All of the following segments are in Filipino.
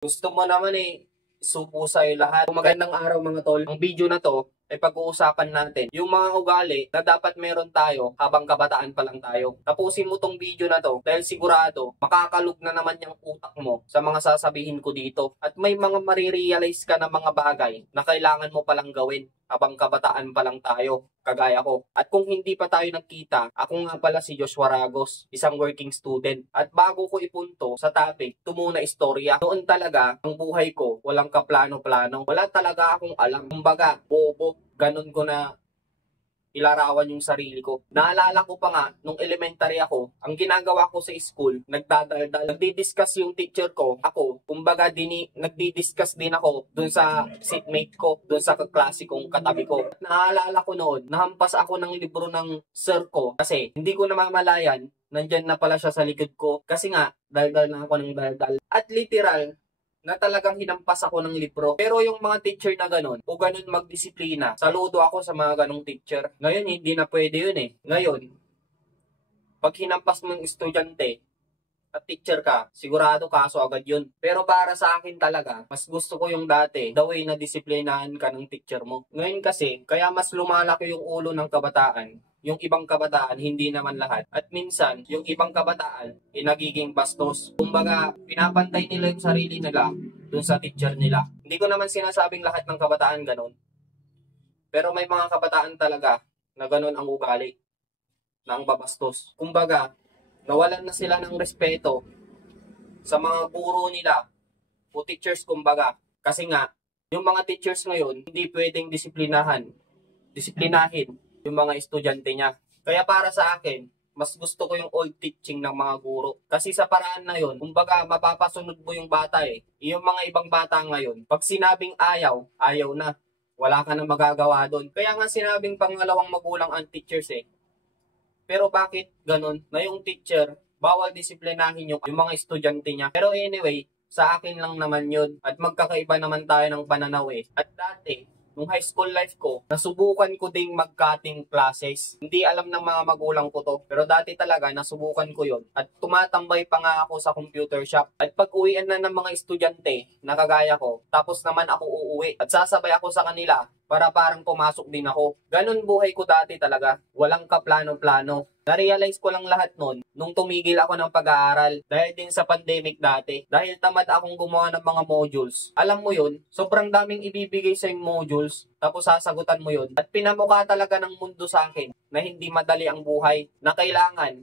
Gusto mo naman supo sa'yo lahat. Kung magandang araw mga tol, ang video na to ay pag-uusapan natin yung mga ugali na dapat meron tayo habang kabataan pa lang tayo. Tapusin mo tong video na to dahil sigurado makakalug na naman yung utak mo sa mga sasabihin ko dito. At may mga marirealize ka na mga bagay na kailangan mo palang gawin habang kabataan pa lang tayo, kagaya ko. At kung hindi pa tayo nagkita, ako nga pala si Joshua Ragos, isang working student. At bago ko ipunto sa topic, ito muna istorya. Noon talaga, ang buhay ko, walang kaplano-plano. Wala talaga akong alam. Kumbaga, bobo, ganun ko na ilarawan yung sarili ko. Naalala ko pa nga, nung elementary ako, ang ginagawa ko sa school, nagdadaldal, nagdi-discuss yung teacher ko, ako, kumbaga nagdi-discuss din ako dun sa seatmate ko, dun sa kaklase kong katabi ko. Naalala ko noon, nahampas ako ng libro ng sir ko, kasi hindi ko namamalayan, nandyan na pala siya sa likod ko, kasi nga, daldal na ako ng daldal. At literal, na talagang hinampas ako ng libro. Pero yung mga teacher na ganun, o ganun magdisiplina, saludo ako sa mga ganung teacher. Ngayon, hindi na pwede yun Ngayon, pag hinampas mo yung estudyante at teacher ka, sigurado kaso agad yun. Pero para sa akin talaga, mas gusto ko yung dati, the way na disiplinahan ka ng teacher mo. Ngayon kasi, kaya mas lumalaki yung ulo ng kabataan, yung ibang kabataan, hindi naman lahat. At minsan, yung ibang kabataan, nagiging bastos. Kumbaga, pinapantay nila yung sarili nila dun sa teacher nila. Hindi ko naman sinasabing lahat ng kabataan ganun. Pero may mga kabataan talaga na ganun ang ugali, na ang babastos. Kumbaga, nawalan na sila ng respeto sa mga guro nila o teachers kumbaga. Kasi nga, yung mga teachers ngayon, hindi pwedeng disiplinahin yung mga estudyante niya. Kaya para sa akin, mas gusto ko yung old teaching ng mga guro. Kasi sa paraan na yun, kumbaga mapapasunod mo yung bata Yung mga ibang bata ngayon, pag sinabing ayaw, ayaw na. Wala ka na magagawa doon. Kaya nga sinabing pangalawang magulang ang teachers Pero bakit ganun? Na yung teacher, bawal disiplinahin yung mga estudyante niya. Pero anyway, sa akin lang naman yun. At magkakaiba naman tayo ng pananaw At dati, nung high school life ko, nasubukan ko ding mag-cutting classes. Hindi alam ng mga magulang ko to. Pero dati talaga, nasubukan ko yon. At tumatambay pa nga ako sa computer shop. At pag uwian na ng mga estudyante, nakagaya ko, tapos naman ako uuwi. At sasabay ako sa kanila para parang pumasok din ako. Ganon buhay ko dati talaga. Walang kaplano-plano. Na-realize ko lang lahat nun nung tumigil ako ng pag-aaral dahil din sa pandemic dati. Dahil tamad akong gumawa ng mga modules. Alam mo yun, sobrang daming ibibigay sa yung modules tapos sasagutan mo yun. At pinamukha talaga ng mundo sa akin na hindi madali ang buhay. Na kailangan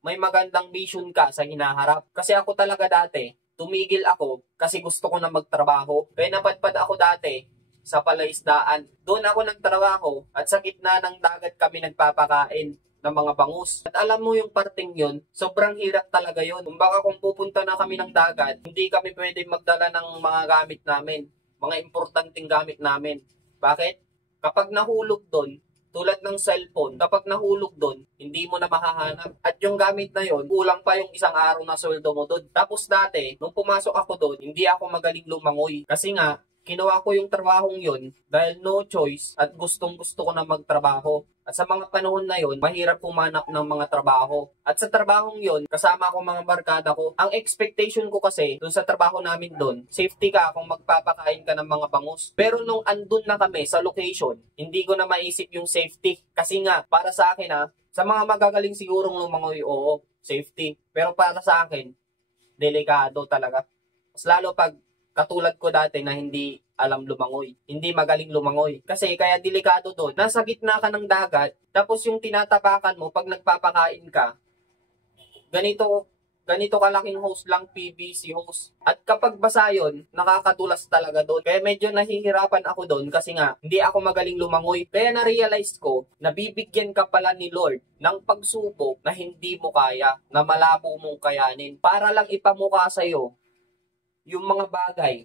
may magandang vision ka sa hinaharap. Kasi ako talaga dati, tumigil ako kasi gusto ko na magtrabaho. Kaya napadpad ako dati sa palaisdaan. Doon ako nagtrabaho at sa gitna ng dagat kami nagpapakain ng mga bangus. At alam mo yung parting yun, sobrang hirap talaga yun. Kumbaga kung pupunta na kami ng dagat, hindi kami pwede magdala ng mga gamit namin, mga importanteng gamit namin. Bakit? Kapag nahulog doon, tulad ng cellphone, kapag nahulog doon, hindi mo na mahahanap. At yung gamit na yon, kulang pa yung isang araw na sweldo mo doon. Tapos dati, nung pumasok ako doon, hindi ako magaling lumangoy. Kasi nga, kinuha ko yung trabahong yun dahil no choice at gustong gusto ko na magtrabaho. At sa mga panahon na yun, mahirap pumanap ng mga trabaho. At sa trabahong yun, kasama ko mga barkada ko. Ang expectation ko kasi, dun sa trabaho namin dun, safety ka kung magpapakain ka ng mga bangus. Pero nung andun na kami sa location, hindi ko na maisip yung safety. Kasi nga, para sa akin sa mga magagaling sigurong lumangoy, oo, safety. Pero para sa akin, delikado talaga. Mas lalo pag katulad ko dati na hindi alam lumangoy. Hindi magaling lumangoy. Kasi kaya delikado doon. Nasa gitna ka ng dagat, tapos yung tinatapakan mo pag nagpapakain ka, ganito kalaking hose lang, PVC hose. At kapag basa yun, nakakadulas talaga doon. Kaya medyo nahihirapan ako doon kasi nga, hindi ako magaling lumangoy. Kaya na-realize ko, na bibigyan ka pala ni Lord ng pagsubok na hindi mo kaya, na malabo mong kayanin. Para lang ipamukha sa'yo yung mga bagay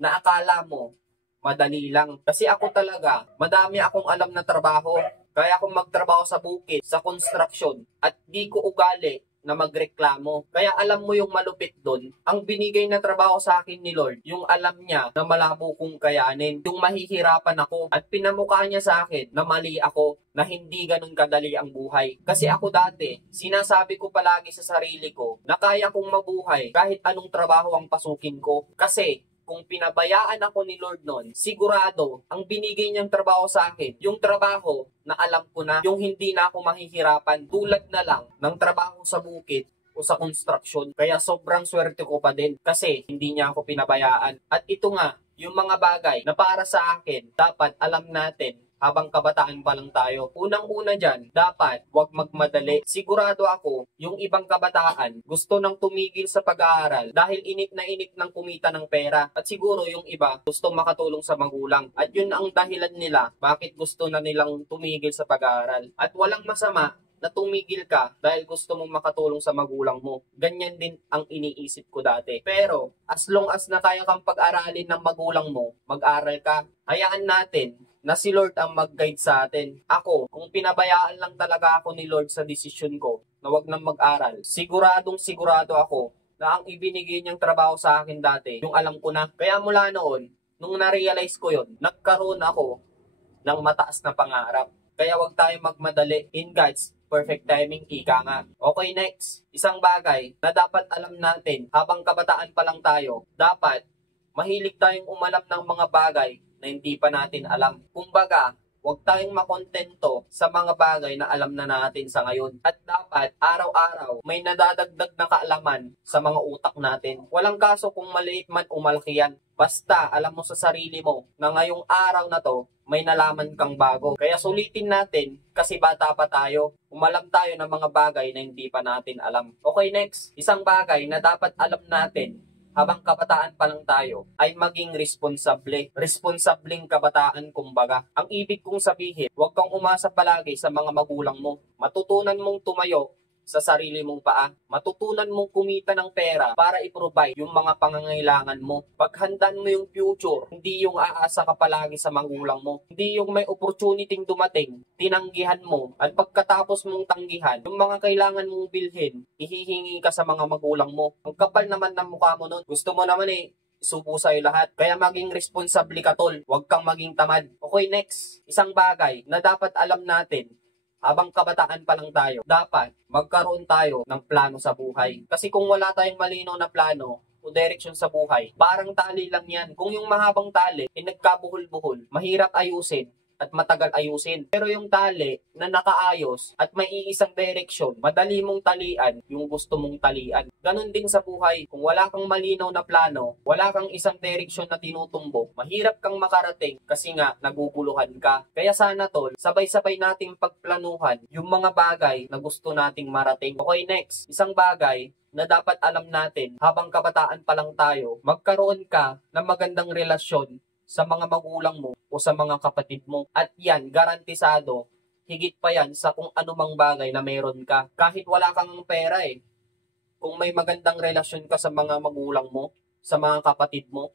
na akala mo madali lang. Kasi ako talaga, madami akong alam na trabaho. Kaya akong magtrabaho sa bukid, sa construction, at di ko ugali na magreklamo. Kaya alam mo yung malupit doon, ang binigay na trabaho sa akin ni Lord, yung alam niya na malabo kong kayanin, yung mahihirapan ako, at pinamukha niya sa akin na mali ako, na hindi ganun kadali ang buhay. Kasi ako dati, sinasabi ko palagi sa sarili ko na kaya kong mabuhay kahit anong trabaho ang pasukin ko. Kasi kung pinabayaan ako ni Lord noon, sigurado, ang binigay niyang trabaho sa akin, yung trabaho na alam ko na, yung hindi na ako mahihirapan, tulad na lang ng trabaho sa bukid o sa construction. Kaya sobrang swerte ko pa din kasi hindi niya ako pinabayaan. At ito nga, yung mga bagay na para sa akin, dapat alam natin habang kabataan pa lang tayo. Unang-una dyan, dapat wag magmadali. Sigurado ako, yung ibang kabataan gusto nang tumigil sa pag-aaral dahil inip na inip ng kumita ng pera. At siguro yung iba gusto makatulong sa magulang. At yun ang dahilan nila bakit gusto na nilang tumigil sa pag-aaral. At walang masama na tumigil ka dahil gusto mong makatulong sa magulang mo. Ganyan din ang iniisip ko dati. Pero, as long as na kaya kang pag-aralin ng magulang mo, mag-aral ka. Hayaan natin na si Lord ang mag-guide sa atin. Ako, kung pinabayaan lang talaga ako ni Lord sa desisyon ko na wag nang mag-aral, siguradong sigurado ako na ang ibinigay niyang trabaho sa akin dati, yung alam ko na. Kaya mula noon, nung na-realize ko yon, nagkaroon ako ng mataas na pangarap. Kaya wag tayong magmadali. In God's perfect timing, ika nga. Okay, next. Isang bagay na dapat alam natin habang kabataan pa lang tayo, dapat mahilig tayong umalam ng mga bagay na hindi pa natin alam. Kumbaga, huwag tayong makontento sa mga bagay na alam na natin sa ngayon. At dapat, araw-araw, may nadadagdag na kaalaman sa mga utak natin. Walang kaso kung maliit man o malaki yan. Basta, alam mo sa sarili mo na ngayong araw na to, may nalaman kang bago. Kaya sulitin natin kasi bata pa tayo. Umalam tayo ng mga bagay na hindi pa natin alam. Okay, next. Isang bagay na dapat alam natin habang kabataan pa lang tayo, ay maging responsable. Responsableng kabataan, kumbaga. Ang ibig kong sabihin, huwag kang umasa palagi sa mga magulang mo. Matutunan mong tumayo sa sarili mong paa. Matutunan mong kumita ng pera para i-provide yung mga pangangailangan mo. Paghandaan mo yung future, hindi yung aasa ka palagi sa magulang mo. Hindi yung may opportunity dumating, tinanggihan mo, at pagkatapos mong tanggihan, yung mga kailangan mong bilhin, ihihingi ka sa mga magulang mo. Ang kapal naman ng mukha mo nun. Gusto mo naman subo sa'yo lahat. Kaya maging responsable ka, tol. Huwag kang maging tamad. Okay, next. Isang bagay na dapat alam natin habang kabataan pa lang tayo, dapat magkaroon tayo ng plano sa buhay. Kasi kung wala tayong malinaw na plano o direksyon sa buhay, parang tali lang yan. Kung yung mahabang tali ay nagkabuhol-buhol, mahirap ayusin at matagal ayusin. Pero yung tali na nakaayos at may iisang direksyon, madali mong talian yung gusto mong talian. Ganon din sa buhay. Kung wala kang malinaw na plano, wala kang isang direksyon na tinutumbok, mahirap kang makarating kasi nga naguguluhan ka. Kaya sana, tol, sabay-sabay nating pagplanuhan yung mga bagay na gusto nating marating. Okay, next. Isang bagay na dapat alam natin habang kabataan pa lang tayo, magkaroon ka ng magandang relasyon sa mga magulang mo o sa mga kapatid mo. At yan, garantisado, higit pa yan sa kung anumang bagay na meron ka. Kahit wala kang pera kung may magandang relasyon ka sa mga magulang mo, sa mga kapatid mo,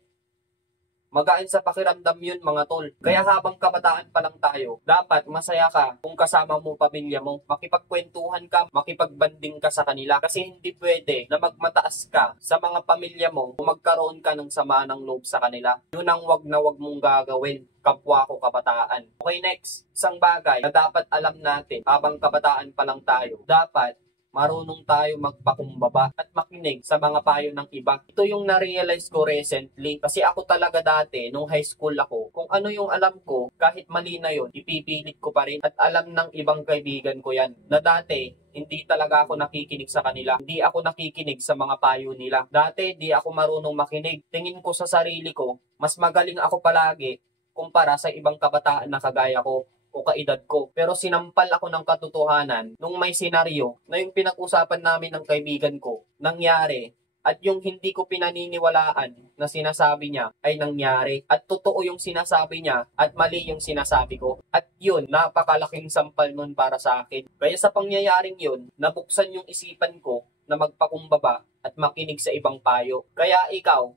magaan sa pakiramdam yun, mga tol. Kaya habang kabataan pa lang tayo, dapat masaya ka kung kasama mo pamilya mo. Makipagkwentuhan ka, makipagbanding ka sa kanila. Kasi hindi pwede na magmataas ka sa mga pamilya mo o magkaroon ka ng sama ng loob sa kanila. Yun ang wag na wag mong gagawin, kapwa ko kabataan. Okay, next. Isang bagay na dapat alam natin habang kabataan pa lang tayo, dapat marunong tayo magpakumbaba at makinig sa mga payo ng iba. Ito yung na-realize ko recently. Kasi ako talaga dati, nung high school ako, kung ano yung alam ko, kahit mali na yun, ipipilit ko pa rin. At alam ng ibang kaibigan ko yan, na dati, hindi talaga ako nakikinig sa kanila. Hindi ako nakikinig sa mga payo nila. Dati, di ako marunong makinig. Tingin ko sa sarili ko, mas magaling ako palagi kumpara sa ibang kabataan na kagaya ko o kaedad ko. Pero sinampal ako ng katotohanan nung may senaryo na yung pinag-usapan namin ng kaibigan ko nangyari at yung hindi ko pinaniniwalaan na sinasabi niya ay nangyari at totoo yung sinasabi niya at mali yung sinasabi ko. At yun, napakalaking sampal nun para sa akin. Kaya sa pangyayaring yun, nabuksan yung isipan ko na magpakumbaba at makinig sa ibang payo. Kaya ikaw,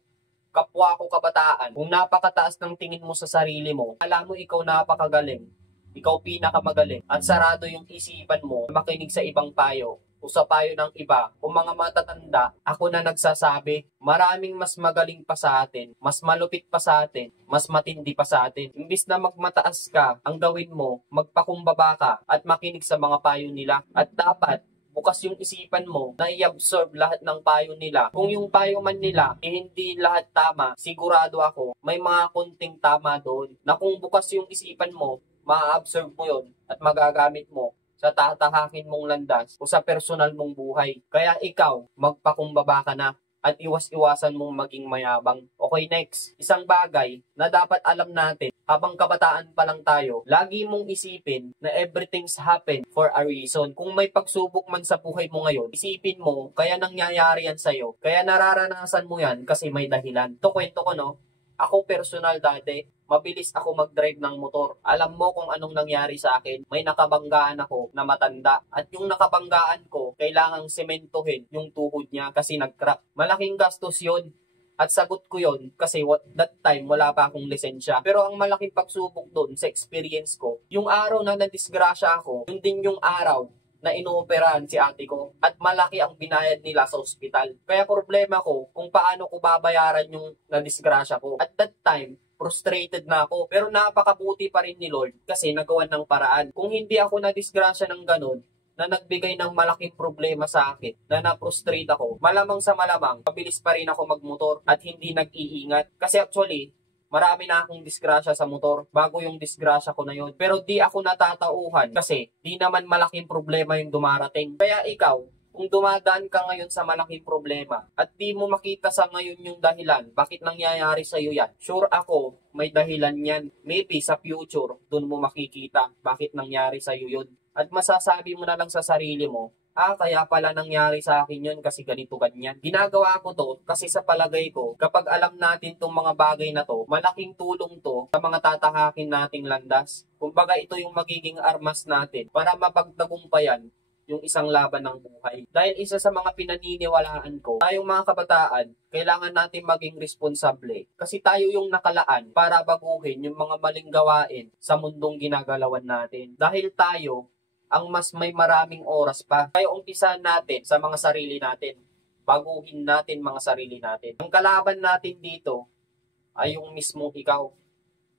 kapwa ko kabataan, kung napakataas ng tingin mo sa sarili mo, alam mo ikaw napakagaling, ikaw pinakamagaling, at sarado yung isipan mo na makinig sa ibang payo, o sa payo ng iba o mga matatanda, ako na nagsasabi, maraming mas magaling pa sa atin, mas malupit pa sa atin, mas matindi pa sa atin. Imbis na magmataas ka, ang gawin mo, magpakumbaba ka at makinig sa mga payo nila. At dapat, bukas yung isipan mo na i-absorb lahat ng payo nila. Kung yung payo man nila, hindi lahat tama, sigurado ako, may mga konting tama doon. Na kung bukas yung isipan mo, ma-absorb mo yon at magagamit mo sa tatahakin mong landas o sa personal mong buhay. Kaya ikaw, magpakumbaba ka na at iwas-iwasan mong maging mayabang. Okay, next. Isang bagay na dapat alam natin habang kabataan pa lang tayo, lagi mong isipin na everything's happen for a reason. Kung may pagsubok man sa buhay mo ngayon, isipin mo, kaya nangyayari yan sa'yo. Kaya nararanasan mo yan kasi may dahilan. Ito kwento ko, no? Ako personal dati, mabilis ako mag-drive ng motor. Alam mo kung anong nangyari sa akin? May nakabanggaan ako na matanda. At yung nakabanggaan ko, kailangang sementohin yung tuhod niya kasi nag-crack. Malaking gastos yun. At sagot ko yun kasi that time wala pa akong lisensya. Pero ang malaking pagsubok doon sa experience ko, yung araw na nadisgrasya ako, yun din yung araw na inooperahan si ate ko at malaki ang binayad nila sa ospital. Kaya problema ko kung paano ko babayaran yung nadisgrasya ko. At that time, frustrated na ako. Pero napakabuti pa rin ni Lord kasi nagawan ng paraan. Kung hindi ako nadisgrasya ng ganun, na nagbigay ng malaking problema sa akin, na na-frustrate ako, malamang sa malamang, mabilis pa rin ako magmotor at hindi nag-iingat. Kasi actually, marami na akong disgrasya sa motor bago yung disgrasya ko na yun. Pero di ako natatauhan kasi di naman malaking problema yung dumarating. Kaya ikaw, kung dumadaan ka ngayon sa malaking problema at di mo makita sa ngayon yung dahilan, bakit nangyayari sa'yo yan? Sure ako, may dahilan yan. Maybe sa future, dun mo makikita bakit nangyari sa'yo yun. At masasabi mo na lang sa sarili mo, kaya pala nangyari sa akin yun kasi ganito ganyan. Ginagawa ko to kasi sa palagay ko, kapag alam natin tong mga bagay na to, malaking tulong to sa mga tatahakin nating landas. Kumbaga ito yung magiging armas natin para mapagtagumpayan yung isang laban ng buhay. Dahil isa sa mga pinaniniwalaan ko, tayong mga kabataan, kailangan natin maging responsable. Kasi tayo yung nakalaan para baguhin yung mga maling gawain sa mundong ginagalawan natin. Dahil tayo, ang mas may maraming oras pa. Kaya umpisahan natin sa mga sarili natin. Baguhin natin mga sarili natin. Ang kalaban natin dito ay yung mismong ikaw.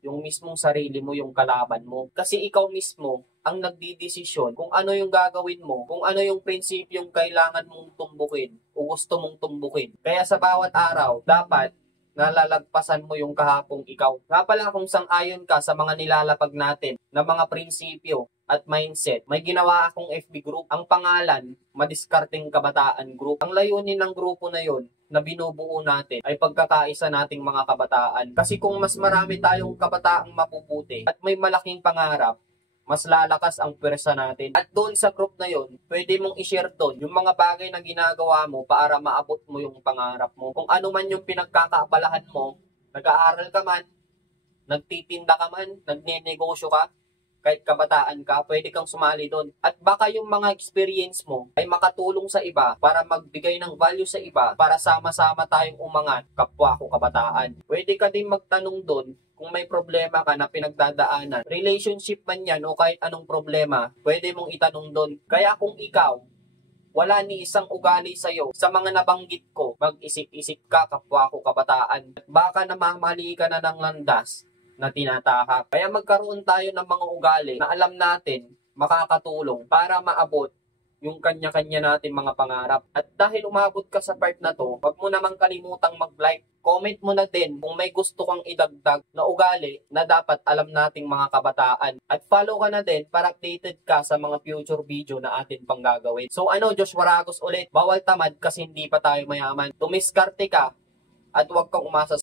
Yung mismong sarili mo, yung kalaban mo. Kasi ikaw mismo ang nagdidesisyon kung ano yung gagawin mo, kung ano yung prinsipyong kailangan mong tumbukin o gusto mong tumbukin. Kaya sa bawat araw, dapat nalalagpasan mo yung kahapong ikaw. Nga pala kung sang-ayon ka sa mga nilalapag natin na mga prinsipyo at mindset, may ginawa akong FB group. Ang pangalan, Madiskarteng Kabataan Group. Ang layunin ng grupo na yon na binubuo natin ay pagkakaisa nating mga kabataan. Kasi kung mas marami tayong kabataang mapuputi at may malaking pangarap, mas lalakas ang pwersa natin. At doon sa group na yon, pwede mong i-share doon yung mga bagay na ginagawa mo para maabot mo yung pangarap mo. Kung ano man yung pinagkakaabalahan mo, nag-aaral ka man, nagtitinda ka man, nagnenegosyo ka, kahit kabataan ka, pwede kang sumali doon. At baka yung mga experience mo ay makatulong sa iba para magbigay ng value sa iba para sama-sama tayong umangat, kapwa ko kabataan. Pwede ka din magtanong doon kung may problema ka na pinagdadaanan. Relationship man yan o kahit anong problema, pwede mong itanong doon. Kaya kung ikaw, wala ni isang ugali sa'yo sa mga nabanggit ko, mag-isip-isip ka, kapwa ko kabataan. At baka namamali ka na ng landas na tinatahak. Kaya magkaroon tayo ng mga ugali na alam natin makakatulong para maabot yung kanya-kanya natin mga pangarap. At dahil umabot ka sa part na to, wag mo namang kalimutang mag-like. Comment mo na din kung may gusto kang idagdag na ugali na dapat alam nating mga kabataan. At follow ka na din para updated ka sa mga future video na atin pang gagawin. So Joshua Ragos ulit, bawal tamad kasi hindi pa tayo mayaman. Dumiskarte ka at huwag kang umasa